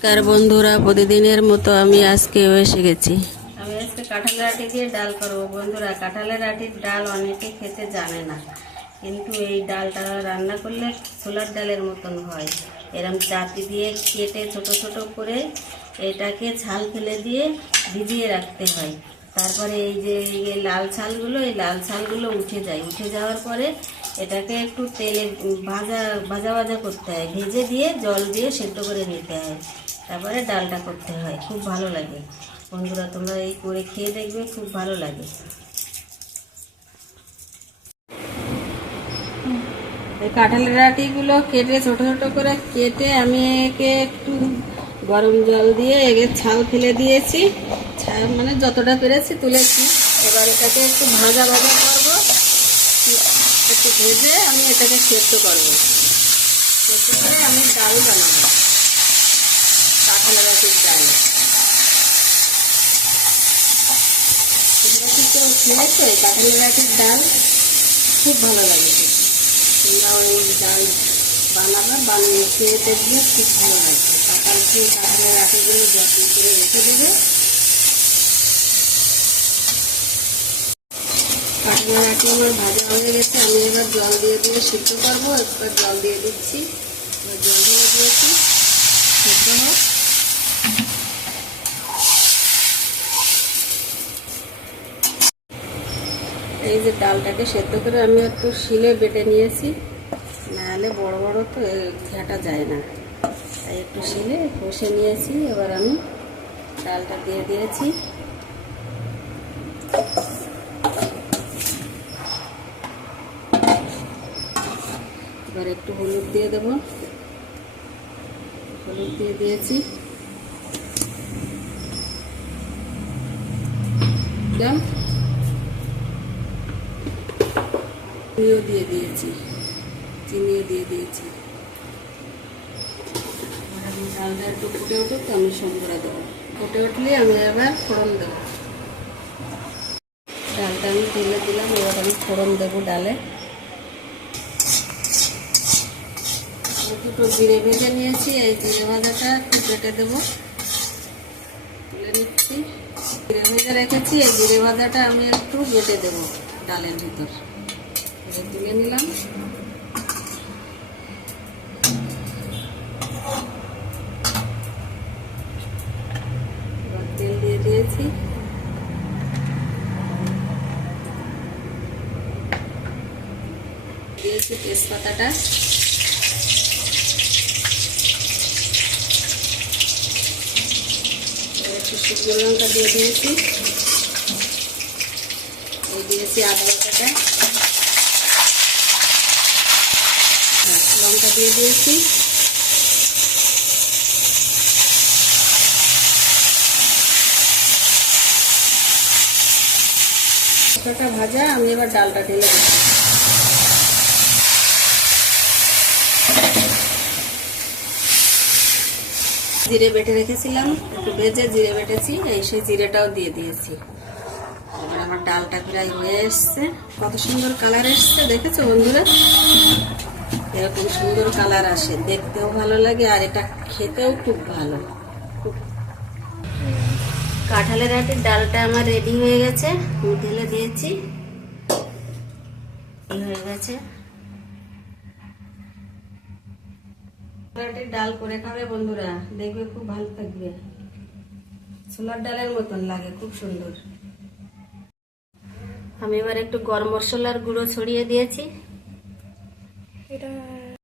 নমস্কার বন্ধুরা, প্রতিদিনের মতো আমি আজকেও এসে গেছি। আমি আজকে কাঁঠালের আটি দিয়ে ডাল করবো। বন্ধুরা, কাঁঠালের আটির ডাল অনেকে খেতে জানে না, কিন্তু এই ডালটা রান্না করলে ছোলার ডালের মতন হয়। এরম চাটি দিয়ে কেটে ছোট ছোট করে এটাকে ছাল ফেলে দিয়ে ভিজিয়ে রাখতে হয়। তারপরে এই যে এই লাল ছালগুলো উঠে যায়। উঠে যাওয়ার পরে এটাকে একটু তেলে ভাজা ভাজা ভাজা করতে হয়, ভেজে দিয়ে জল দিয়ে সেদ্ধ করে নিতে হয়। তারপরে ডালটা করতে হয়, খুব ভালো লাগে। বন্ধুরা, তোমরা এই করে খেয়ে দেখবে, খুব ভালো লাগে। এই কাঁঠালের আটিগুলো কেটে ছোট ছোট করে কেটে আমি একে একটু গরম জল দিয়ে একে ছাল ফেলে দিয়েছি। ছাল মানে যতটা পেরেছি তুলেছি। এবার এটাকে একটু ভাজা ভাজা করবো, একটু ভেজে আমি এটাকে সেদ্ধ করবো। সেদ্ধ করে আমি ডাল বানাবো, কাঁঠালের আটির ডাল। তোমরা কি কেউ খেয়েছো এই কাঁঠালের আটির ডাল? খুব ভালো লাগে খেতে। তোমরা ওই ডাল বানাবে, বানিয়ে খেয়ে দেখবে, খুব ভালো লাগবে। সকাল খেয়ে কাঁঠালের আটিগুলো যত্ন করে রেখে দেবে। কাঁঠালের আটি আমার ভাজা হয়ে গেছে। আমি এবার জল দিয়ে দিয়ে সিদ্ধ করবো। একবার জল দিয়ে দিচ্ছি, এবার জল ঢেলে দিয়েছি, সিদ্ধ হোক। এই যে ডালটাকে সেদ্ধ করে আমি একটু শিলে বেটে নিয়েছি, নাহলে বড় বড় তো ঘাটা যায় না, তাই একটু শিলে কষে নিয়েছি। এবার আমি ডালটা দিয়ে দিয়েছি। এবার একটু হলুদ দিয়ে দেবো, হলুদ দিয়ে দিয়েছি। চিনিও দিয়ে দিয়েছি, চিনিও দিয়ে দিয়েছি। ডালটা একটু ফুটে উঠুক, তো আমি সম্বরা দেবো। ফুটে উঠলে আমি এবার ফোড়ন দেবো। ডালটা আমি তুলে দিলাম, এবার আমি ফোড়ন দেবো ডালে। দুটো জিরে ভেজে নিয়েছি, এই জিরে ভাজাটা একটু বেটে দেবো, তুলে নিচ্ছি। জিরে ভেজে রেখেছি, এই জিরে ভাজাটা আমি একটু বেটে দেবো ডালের ভিতর। তুলে নিলাম। এবার তেল দিয়ে দিয়েছি, দিয়েছি তেজপাতাটা, একটু শুকনো লঙ্কা দিয়ে দিয়েছি, এই দিয়েছি আদা বাটাটা, লঙ্কা দিয়ে দিয়েছি। মশলাটা ভাজা, আমি এবার ডালটা ঢেলে দিচ্ছি। জিরে বেটে রেখেছিলাম, একটু ভেজে জিরে বেটেছি, এই সেই জিরেটাও দিয়ে দিয়েছি। এবার আমার ডালটা প্রায় হয়ে এসছে। কত সুন্দর কালার এসছে, দেখেছো বন্ধুরা? এরকম সুন্দর কালার আসে, দেখতেও ভালো লাগে, আর এটা খেতেও খুব ভালো। কাঁঠালের আটির ডালটা আমার রেডি হয়ে গেছে, আমি ঢেলে দিয়েছি, হয়ে গেছে। আটির ডাল করে খাবে বন্ধুরা, দেখবে খুব ভালো থাকবে। ছোলার ডালের মতন লাগে, খুব সুন্দর। আমি এবার একটু গরম মশলার গুঁড়ো ছড়িয়ে দিয়েছি। এটা